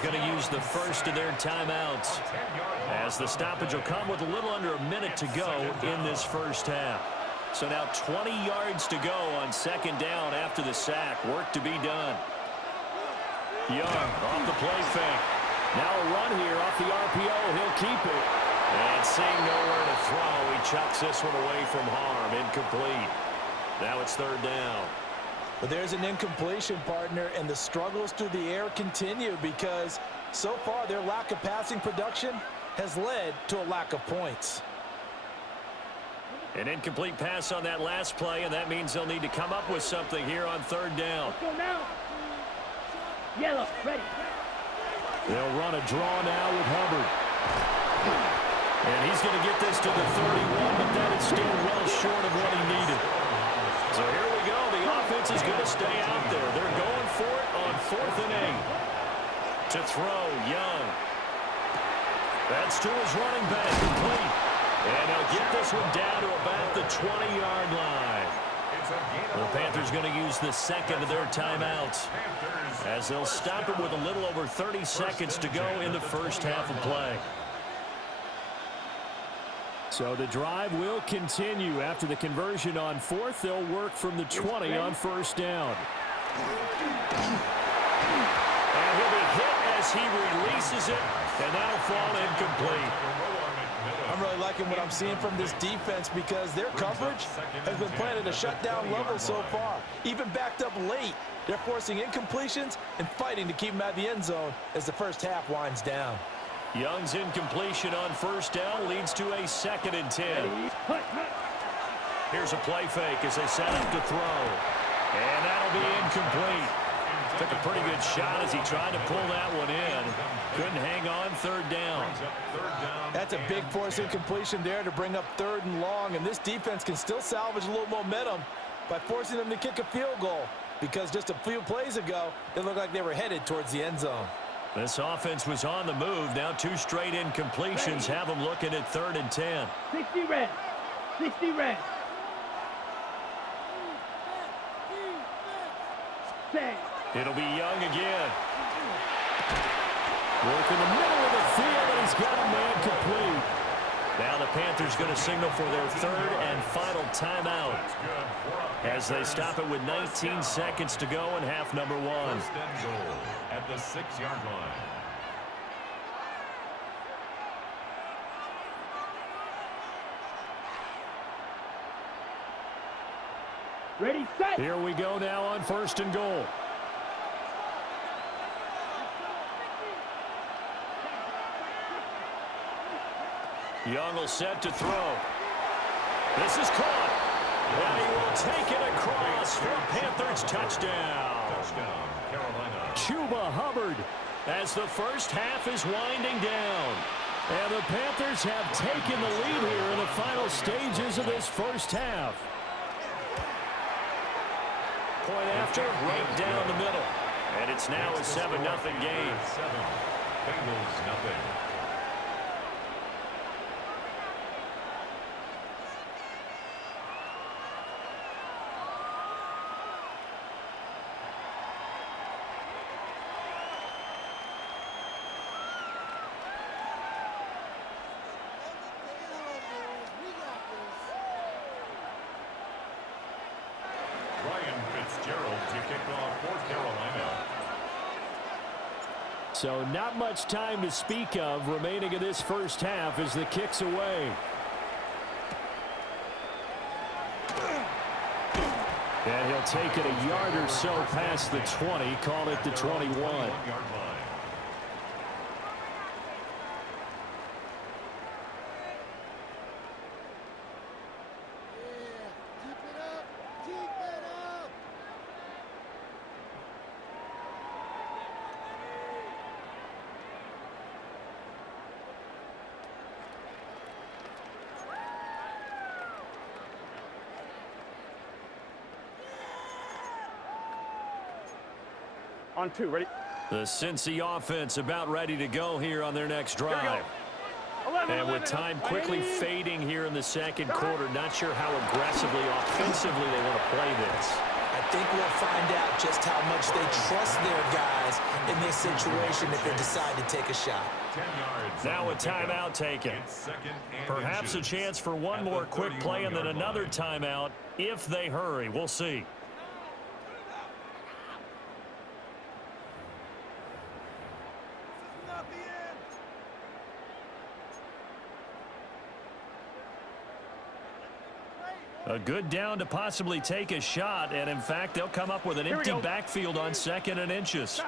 Going to use the first of their timeouts as the stoppage will come with a little under a minute to go in this first half. So now 20 yards to go on second down after the sack. Work to be done. Young off the play fake. Now a run here off the RPO. He'll keep it. And seeing nowhere to throw, he chucks this one away from harm. Incomplete. Now it's third down. But there's an incompletion, partner, and the struggles through the air continue because so far their lack of passing production has led to a lack of points. An incomplete pass on that last play, and that means they'll need to come up with something here on third down. Let's go now. Yellow, ready. They'll run a draw now with Hubbard. And he's going to get this to the 31, but that is still well short of what he needed. So here we go. The offense is going to stay out there. They're going for it on 4th and 8. To throw, Young. That's to his running back, complete. And they'll get this one down to about the 20-yard line. The Panthers going to use the second of their timeouts as they'll stop it with a little over 30 seconds to go in the first half of play. So the drive will continue after the conversion on 4th. They'll work from the 20 on first down. And he'll be hit as he releases it, and that'll fall incomplete. I'm really liking what I'm seeing from this defense because their coverage has been playing at a shutdown level so far. Even backed up late, they're forcing incompletions and fighting to keep them out of the end zone as the first half winds down. Young's incompletion on first down leads to a 2nd and 10. Here's a play fake as they set up to throw. And that'll be incomplete. Took a pretty good shot as he tried to pull that one in. Couldn't hang on third down. That's a big force incompletion there to bring up 3rd and long. And this defense can still salvage a little momentum by forcing them to kick a field goal. Because just a few plays ago, they looked like they were headed towards the end zone. This offense was on the move. Now 2 straight incompletions have them looking at 3rd and 10. 60 red. 60 red. It'll be Young again. Work in the middle of the field, and he's got a man complete. Now the Panthers going to signal for their 3rd and final timeout as they stop it with 19 seconds to go in half number 1. First and goal at the 6-yard line. Ready, set. Here we go now on 1st and goal. Young will set to throw. This is caught. And he will take it across for Panthers touchdown. Touchdown, Carolina. Chuba Hubbard as the first half is winding down. And the Panthers have taken the lead here in the final stages of this first half. Point after, right down the middle. And it's now a 7-0 game. 7. Bengals nothing. So not much time to speak of remaining in this first half as the kick's away. And he'll take it a yard or so past the 20, call it the 21. On 2, ready? The Cincy offense about ready to go here on their next drive. 11, And with time quickly fading here in the second quarter, not sure how aggressively, offensively they want to play this. I think we'll find out just how much they trust their guys in this situation if they decide to take a shot. 10 yards. Now a timeout taken. Perhaps a chance for one more quick play and then another timeout if they hurry. We'll see. A good down to possibly take a shot, and in fact, they'll come up with an empty backfield on 2nd and inches.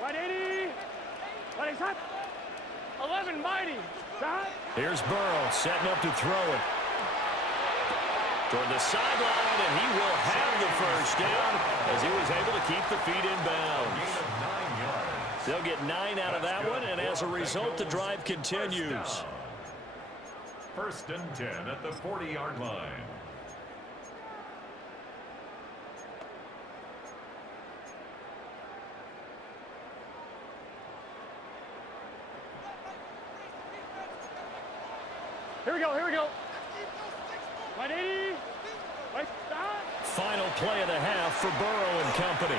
180. 11 mighty. Here's Burrow setting up to throw it. Toward the sideline, and he will have the first down as he was able to keep the feet in bounds. They'll get 9 out of that one, and as a result, the drive continues. 1st and 10 at the 40-yard line. Here we go. 180. Final play of the half for Burrow and company.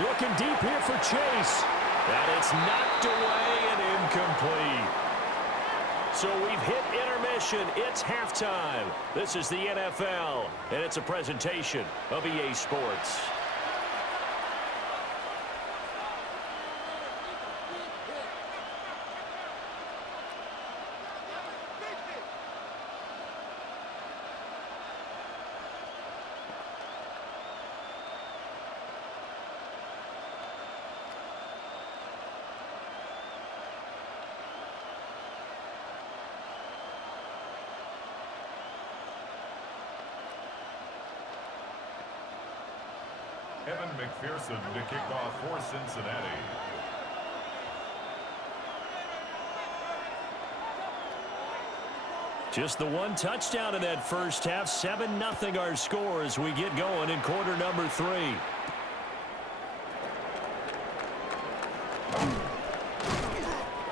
Looking deep here for Chase. And it's knocked away and incomplete. So we've hit intermission. It's halftime. This is the NFL, and it's a presentation of EA Sports. Evan McPherson to kick off for Cincinnati. Just the one touchdown in that first half. 7-0 our score as we get going in quarter number 3.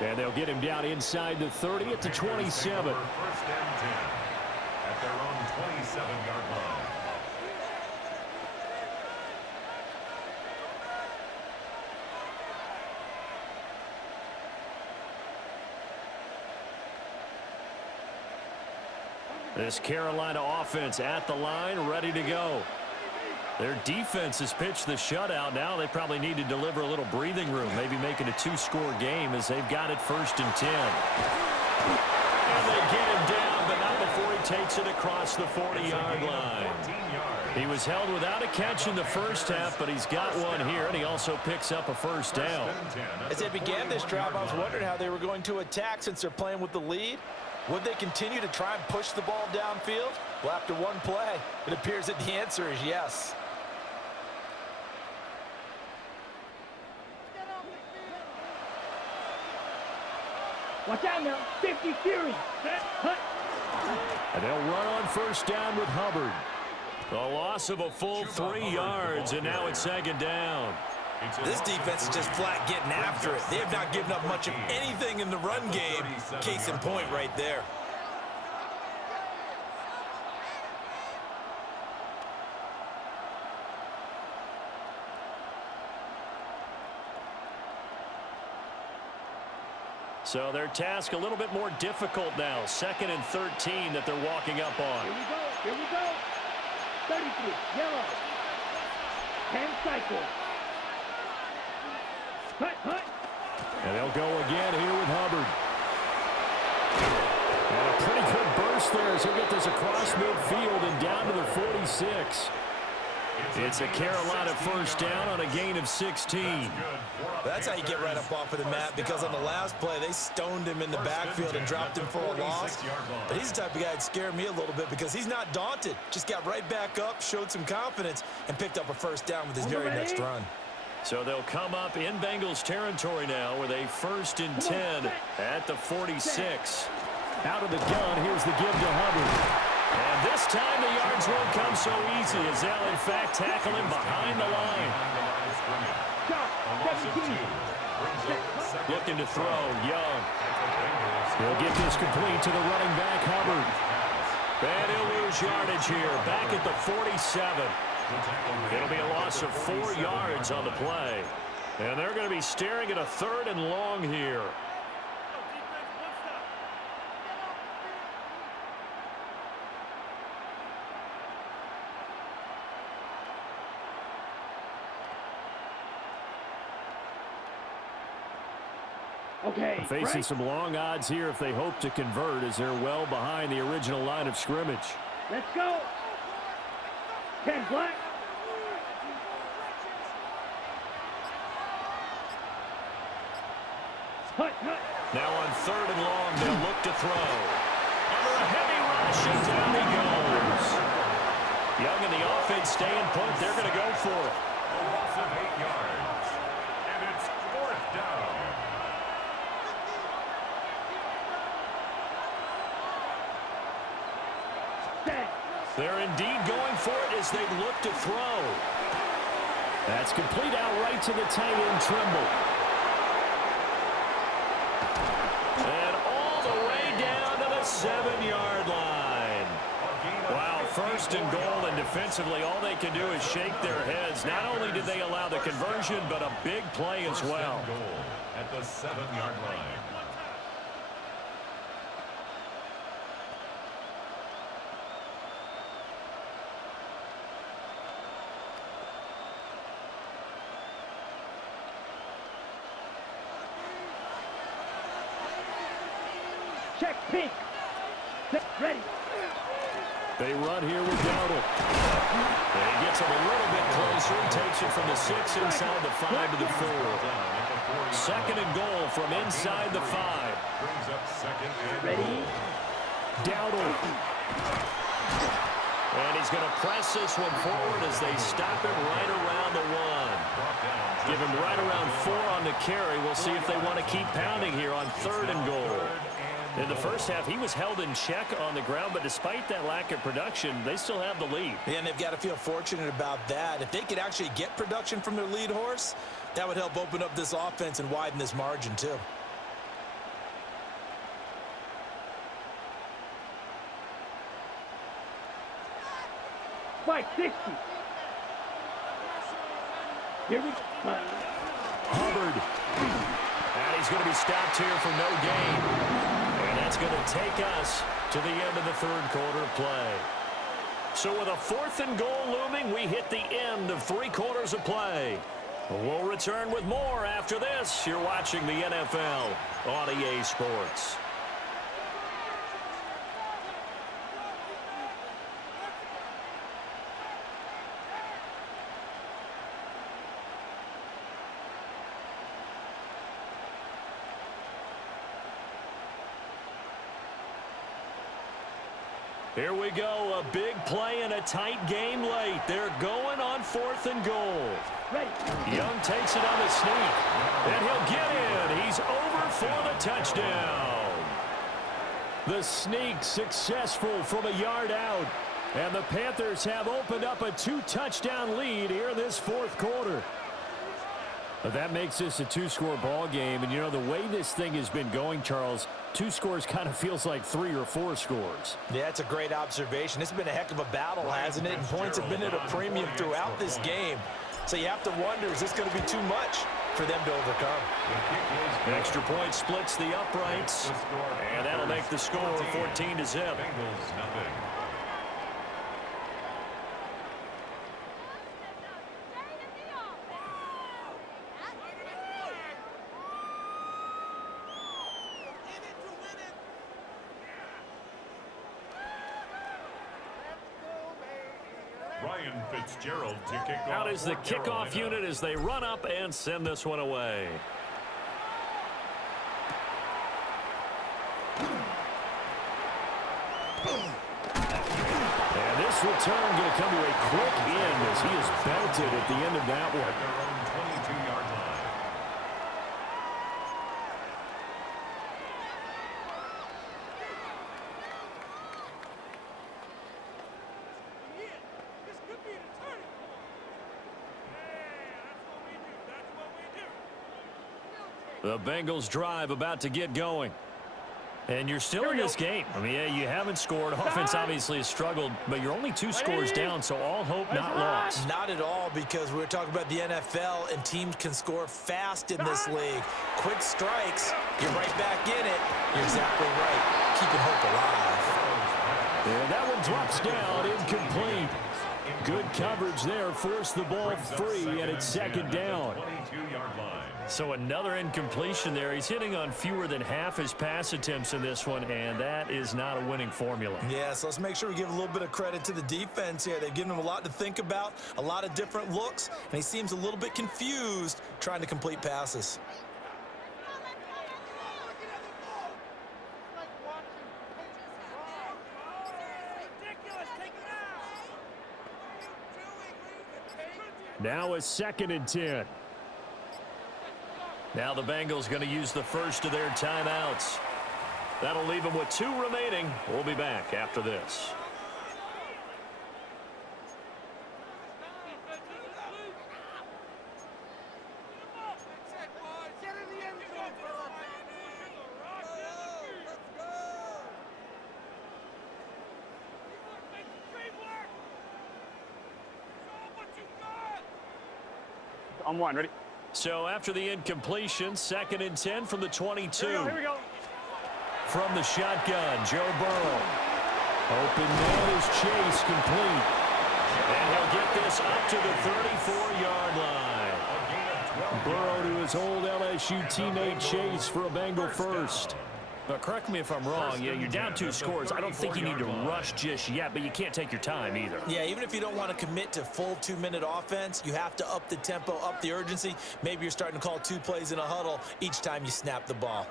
And they'll get him down inside the 30 at the 27. 1st and 10 at their own 27-yard line. This Carolina offense at the line, ready to go. Their defense has pitched the shutout. Now they probably need to deliver a little breathing room, maybe make it a 2-score game as they've got it 1st and 10. And they get him down, but not before he takes it across the 40-yard line. He was held without a catch in the first half, but he's got one here, and he also picks up a first down. As they began this drive, I was wondering how they were going to attack since they're playing with the lead. Would they continue to try and push the ball downfield? Well, after one play, it appears that the answer is yes. Watch out now. 50 Fury. And they'll run on 1st down with Hubbard. A loss of a full 3 yards, and now it's 2nd down. This defense is just flat getting after it. They have not given up much of anything in the run game. Case in point right there. So their task a little bit more difficult now. 2nd and 13 that they're walking up on. Here we go. 33, yellow. 10 cycle. Hut. And they'll go again here with Hubbard. And a pretty good burst there as he'll get this across midfield and down to the 46. It's a Carolina 1st down on a gain of 16. That's how you get right up off of the mat, because on the last play, they stoned him in the backfield and dropped him for a loss. But he's the type of guy that scared me a little bit because he's not daunted. Just got right back up, showed some confidence, and picked up a 1st down with his very next run. So they'll come up in Bengals territory now with a 1st and 10 at the 46. Out of the gun, here's the give to Hubbard. And this time the yards won't come so easy as they'll in fact tackle him behind the line. Looking to throw, Young. He'll get this complete to the running back, Hubbard. And he'll lose yardage here, back at the 47. It'll be a loss of 4 yards on the play. And they're going to be staring at a 3rd and long here. Okay, Facing some long odds here if they hope to convert, as they're well behind the original line of scrimmage. Let's go. 10 black. Hut, hut. Now on 3rd and long, they'll look to throw. Under a heavy rush, and down he goes. Young and the offense staying put. They're going to go for it. A loss of 8 yards. And it's 4th down. They're indeed going for it as they look to throw. That's complete out right to the tight end, Trimble. And all the way down to the 7-yard line. Wow, 1st and goal, and defensively all they can do is shake their heads. Not only did they allow the conversion, but a big play as well. Goal at the 7-yard line. Check pink. Ready. They run here with Dowdle. And he gets him a little bit closer. He takes it from the 6 inside the 5 to the 4. 2nd and goal from inside the 5. Brings up 2nd and Ready. goal. Dowdle. And he's going to press this one forward as they stop him right around the 1. Give him right around 4 on the carry. We'll see if they want to keep pounding here on 3rd and goal. In the first half, he was held in check on the ground, but despite that lack of production, they still have the lead. And they've got to feel fortunate about that. If they could actually get production from their lead horse, that would help open up this offense and widen this margin too. Spike 60. Here we go. Hubbard. And he's going to be stopped here for no gain. And that's going to take us to the end of the 3rd quarter of play. So with a 4th and goal looming, we hit the end of 3 quarters of play. We'll return with more after this. You're watching the NFL on EA Sports. Here we go, a big play and a tight game late. They're going on 4th and goal. Ready. Young takes it on the sneak, and he'll get in. He's over for the touchdown. The sneak successful from a yard out, and the Panthers have opened up a 2-touchdown lead here in this 4th quarter. But that makes this a 2-score ball game, and you know the way this thing has been going, Charles, 2 scores kind of feels like 3 or 4 scores. Yeah, that's a great observation. It's been a heck of a battle, hasn't it? And points have been at a premium throughout this game. So you have to wonder, is this going to be too much for them to overcome? An extra point splits the uprights, and that'll make the score 14-0. Fitzgerald to kick off. Out is the kickoff unit as they run up and send this one away. And this return going to come to a quick end as he is belted at the end of that one. At their own 22-yard line. The Bengals drive about to get going. And you're still in this game. I mean, yeah, you haven't scored. Offense obviously has struggled, but you're only 2 scores down, so all hope not lost. Not at all, because we're talking about the NFL, and teams can score fast in this league. Quick strikes, you're right back in it. You're exactly right. Keeping hope alive. And that one drops down, incomplete. Good coverage there, forced the ball free, and it's 2nd down. So another incompletion there. He's hitting on fewer than half his pass attempts in this one, and that is not a winning formula. Yeah, so let's make sure we give a little bit of credit to the defense here. They've given him a lot to think about, a lot of different looks, and he seems a little bit confused trying to complete passes. Now a 2nd and 10. Now the Bengals going to use the first of their timeouts. That'll leave them with 2 remaining. We'll be back after this. On 1, ready? So after the incompletion, 2nd and 10 from the 22. Here we go. From the shotgun, Joe Burrow. Open man is Chase, complete. And he'll get this up to the 34-yard line. Burrow to his old LSU teammate Chase for a Bengal first. But correct me if I'm wrong, yeah, you're down 2 scores. I don't think you need to rush just yet, but you can't take your time either. Yeah, even if you don't want to commit to full 2-minute offense, you have to up the tempo, up the urgency. Maybe you're starting to call 2 plays in a huddle each time you snap the ball.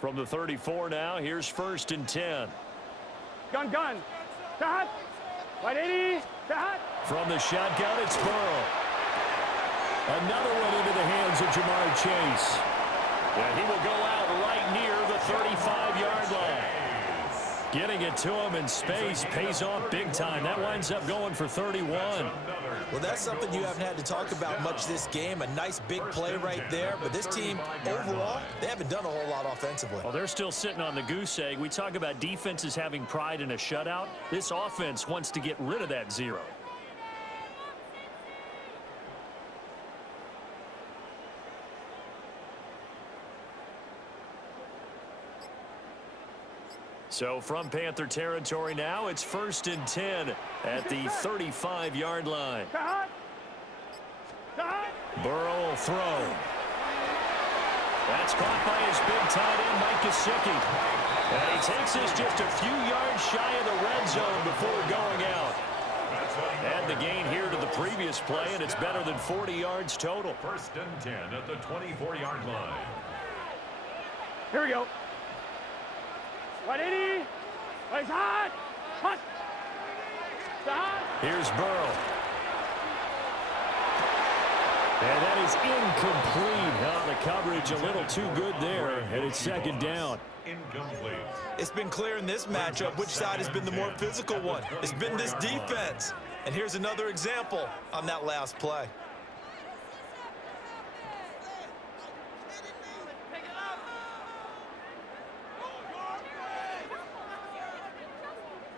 From the 34 now, here's 1st and 10. Gun. Stop. 180. Stop. From the shotgun, it's Burrow. Another one into the hands of Jamar Chase. And he will go out right near the 35-yard line. Getting it to him in space pays off big time. That winds up going for 31. Well, that's something you haven't had to talk about much this game. A nice big play right there. But this team, overall, they haven't done a whole lot offensively. Well, they're still sitting on the goose egg. We talk about defenses having pride in a shutout. This offense wants to get rid of that 0. So from Panther territory now, it's 1st and 10 at the 35-yard line. Burrow will throw. That's caught by his big tight end, Mike Gesicki. And he takes this just a few yards shy of the red zone before going out. Add the gain here to the previous play, and it's better than 40 yards total. 1st and 10 at the 24-yard line. Here we go. 180. It's hot. Hot. Stop. Here's Burrow. And that is incomplete. Oh, the coverage a little too good there, and it's 2nd down. Incomplete. It's been clear in this matchup which side has been the more physical one. It's been this defense. And here's another example on that last play.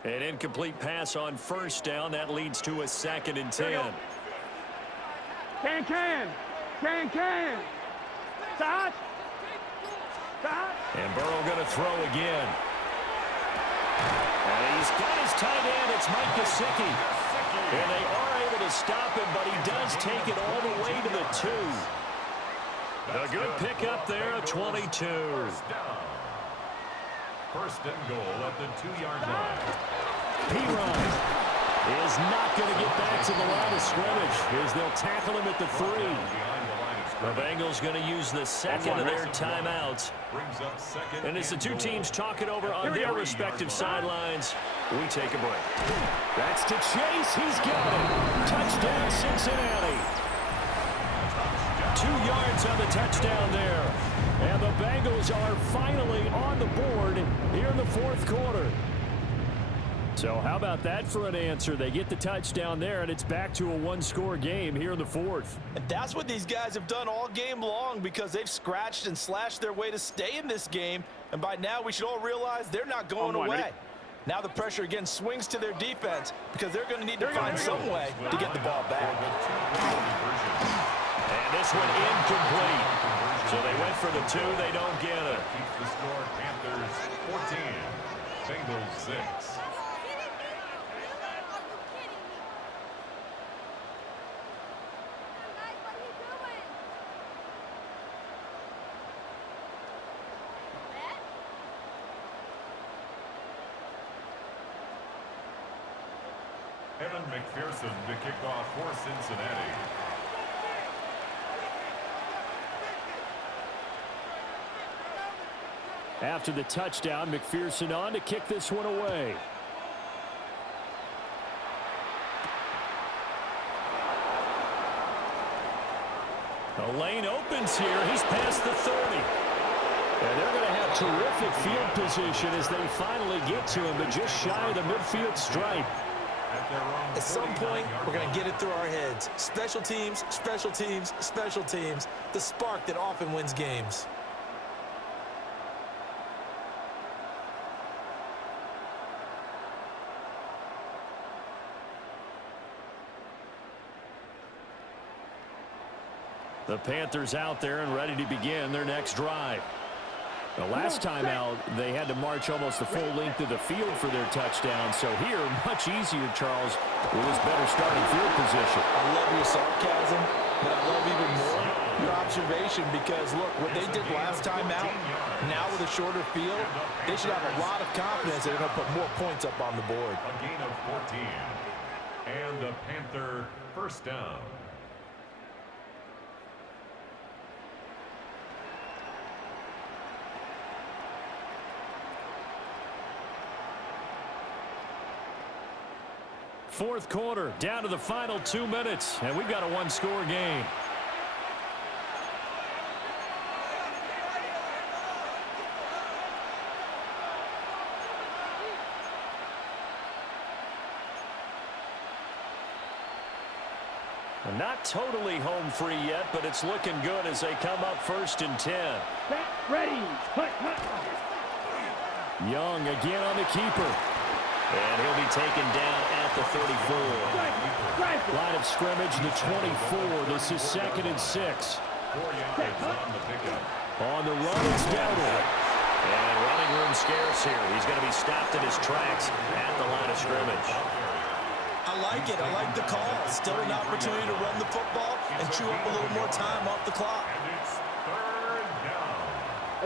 An incomplete pass on 1st down. That leads to a 2nd and 10. Can. Stop. And Burrow going to throw again. And he's got his tight end. It's Mike Gesicki. And they are able to stop him, but he does take it all the way to the 2. A good pickup there at 22. 1st and goal at the 2-yard line. P-Ryan is not going to get back to the line of scrimmage as they'll tackle him at the 3. The Bengals going to use the 2nd of their timeouts. And as the 2 teams talk it over on their respective sidelines, we take a break. That's to Chase. He's got it. Touchdown, Cincinnati. 2 yards on the touchdown there. And the Bengals are finally on the board here in the 4th quarter. So how about that for an answer? They get the touchdown there, and it's back to a one-score game here in the fourth. And that's what these guys have done all game long because they've scratched and slashed their way to stay in this game. And by now, we should all realize they're not going away. Now the pressure again swings to their defense because they're going to need to find some way to get the ball back. And this one incomplete. So they went for the two. They don't get it. Keeps the score. Panthers 14, Bengals 6. Evan McPherson to kick off for Cincinnati. After the touchdown, McPherson on to kick this one away. The lane opens here. He's past the 30. And they're going to have terrific field position as they finally get to him, but just shy of the midfield stripe. At some point, we're going to get it through our heads. Special teams, special teams, special teams. The spark that often wins games. The Panthers out there and ready to begin their next drive. The last time out, they had to march almost the full length of the field for their touchdown. So here, much easier, Charles, with his better starting field position. I love your sarcasm, but I love even more your observation because, look, what they did last time out, now with a shorter field, they should have a lot of confidence they're going to put more points up on the board. A gain of 14. And a Panther first down. Fourth quarter, down to the final 2 minutes, and we've got a one-score game. Not totally home free yet, but it's looking good as they come up 1st and 10. Ready. Hut, hut. Young again on the keeper. And he'll be taken down at the 34. Line of scrimmage, the 24. This is 2nd and 6. 4 yards on the pickup. On the run, it's Dowdle. And running room scarce here. He's going to be stopped in his tracks at the line of scrimmage. I like it. I like the call. Still an opportunity to run the football and chew up a little more time off the clock. And it's 3rd down.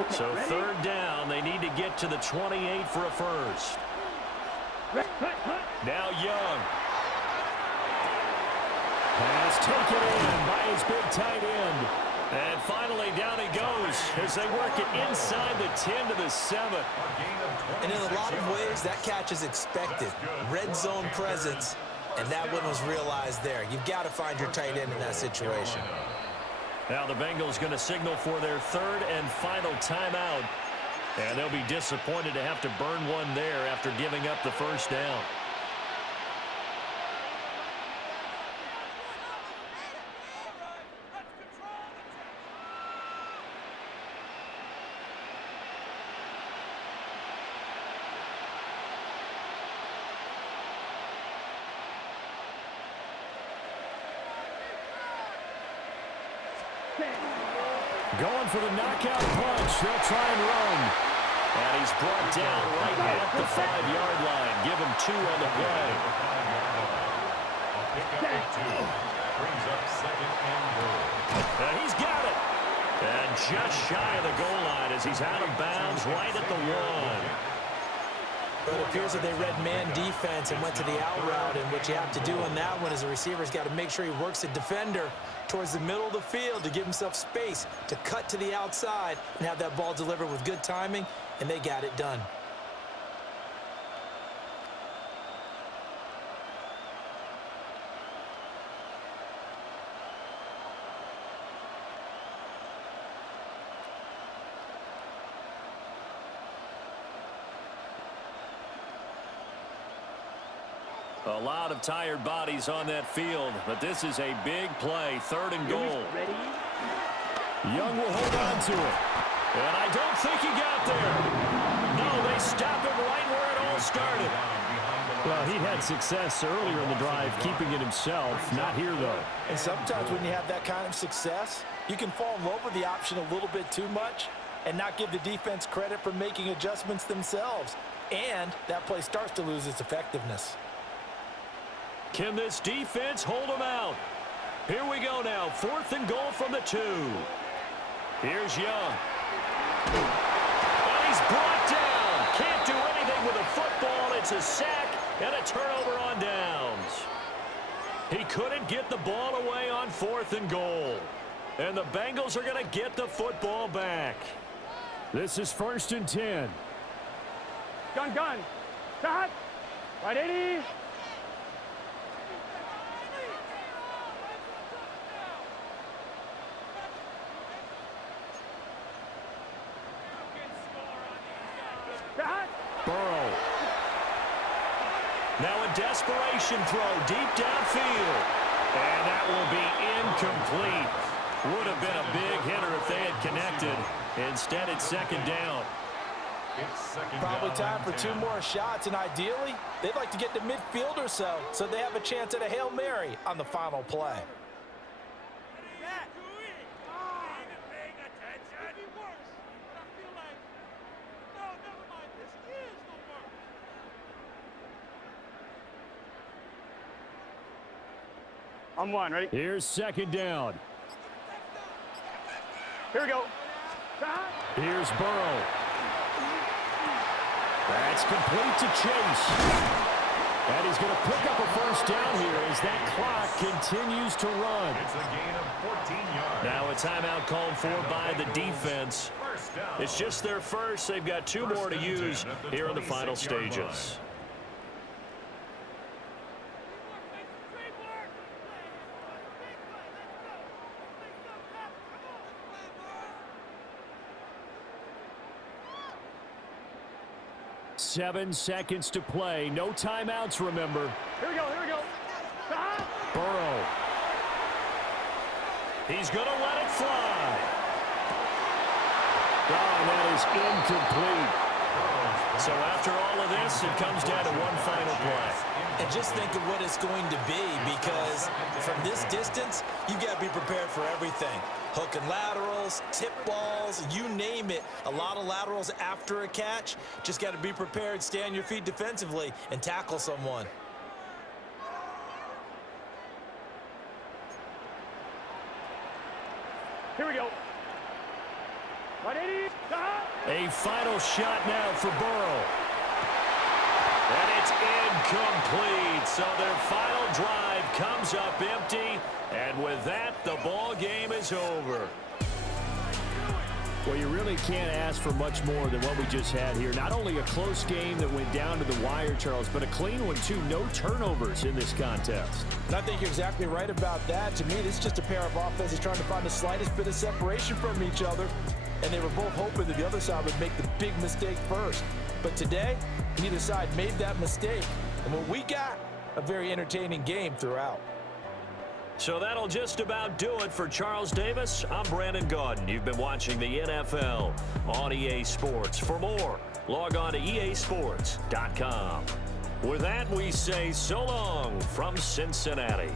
Okay, So ready? 3rd down, they need to get to the 28 for a first. Now Young. Pass taken in by his big tight end. And finally down he goes as they work it inside the 10 to the 7. And in a lot of ways, that catch is expected. Red zone presence, and that one was realized there. You've got to find your tight end in that situation. Now the Bengals going to signal for their 3rd and final timeout. And they'll be disappointed to have to burn one there after giving up the first down. Going for the knockout punch. They'll try and run. And he's brought down right at the 5-yard line. Give him 2 on the play. A pickup of 2. Brings up 2nd and goal. And he's got it. And just shy of the goal line as he's out of bounds right at the 1. But it appears that they read man defense and went to the out route, and what you have to do on that one is the receiver's got to make sure he works the defender towards the middle of the field to give himself space to cut to the outside and have that ball delivered with good timing, and they got it done. A lot of tired bodies on that field, but this is a big play, 3rd and goal. Ready? Young will hold on to it. And I don't think he got there. No, they stopped him right where it all started. Well, he had success earlier in the drive, keeping it himself. Not here, though. And sometimes when you have that kind of success, you can fall in love with the option a little bit too much and not give the defense credit for making adjustments themselves. And that play starts to lose its effectiveness. Can this defense hold him out? Here we go now. 4th and goal from the 2. Here's Young. And he's brought down. Can't do anything with a football. It's a sack and a turnover on downs. He couldn't get the ball away on 4th and goal. And the Bengals are going to get the football back. This is 1st and 10. Gun. Stop. Right, 80. Burrow. Now a desperation throw deep downfield. And that will be incomplete. Would have been a big hitter if they had connected. Instead, it's 2nd down. Probably time for 2 more shots, and ideally, they'd like to get to midfield or so they have a chance at a Hail Mary on the final play. On 1, ready? Here's 2nd down. Here we go. Stop. Here's Burrow. That's complete to Chase. And he's going to pick up a 1st down here as that clock continues to run. It's a gain of 14 yards. Now a timeout called for by the defense. It's just their first. They've got 2 more to use here in the final stages. Seven seconds to play. No timeouts, remember. Here we go. Stop. Burrow. He's going to let it fly. Oh, that is incomplete. So after all of this, it comes down to one final play. And just think of what it's going to be, because from this distance, you've got to be prepared for everything. Hook and laterals, tip balls, you name it. A lot of laterals after a catch. Just got to be prepared, stay on your feet defensively, and tackle someone. Here we go. Right, 80. Stop. A final shot now for Burrow. And it's incomplete. So their final drive comes up empty. And with that, the ball game is over. Well, you really can't ask for much more than what we just had here. Not only a close game that went down to the wire, Charles, but a clean one, too. No turnovers in this contest. And I think you're exactly right about that. To me, this is just a pair of offenses trying to find the slightest bit of separation from each other. And they were both hoping that the other side would make the big mistake first. But today, neither side made that mistake. And what we got, a very entertaining game throughout. So that'll just about do it for Charles Davis. I'm Brandon Gaudin. You've been watching the NFL on EA Sports. For more, log on to easports.com. With that, we say so long from Cincinnati.